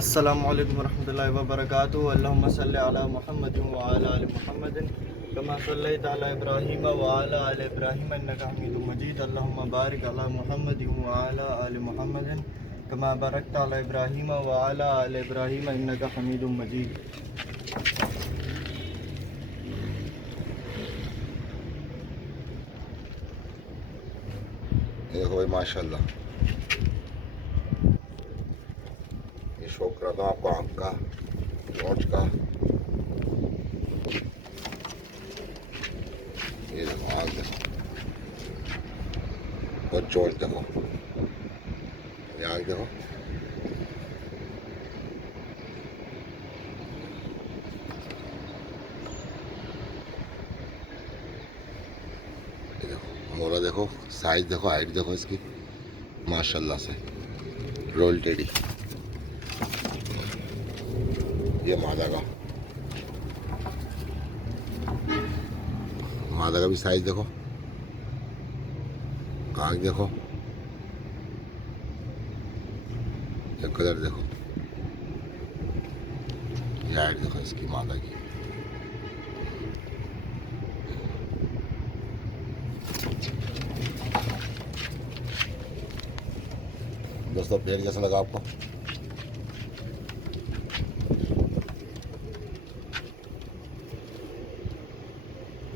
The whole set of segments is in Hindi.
अस्सलामु अलैकुम वरहमतुल्लाहि वबरकातुहू। अल्लाहुम्मा सल्लि अला मुहम्मदिन व अला आलि मुहम्मदिन कमा सल्लैता अला इब्राहीम व अला आलि इब्राहीम इन्नका हमीदुम मजीद। अल्लाहुम्मा बारिक अला मुहम्मदिन व अला आलि मुहम्मदिन कमा बारकता अला इब्राहीम व अला आलि इब्राहीम इन्नका हमीदुम मजीद। देखो भाई माशाल्लाह, ये शौक करा था आपको आँख का, चोंच का। ये देखो आँख देखो और चोंच देखो, ये आँख देखो। ये देखो मोरा देखो, साइज देखो, हाइट देखो इसकी माशाल्लाह से। रोल टेडी ये मादा का भी साइज देखो, आँख देखो, ये कलर देखो, ये हाइट देखो इसकी मादा की। दोस्तों पेड़ कैसा लगा आपको?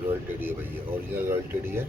रॉयल टेडी है भैया, ओरिजिनल रॉयल टेडी है।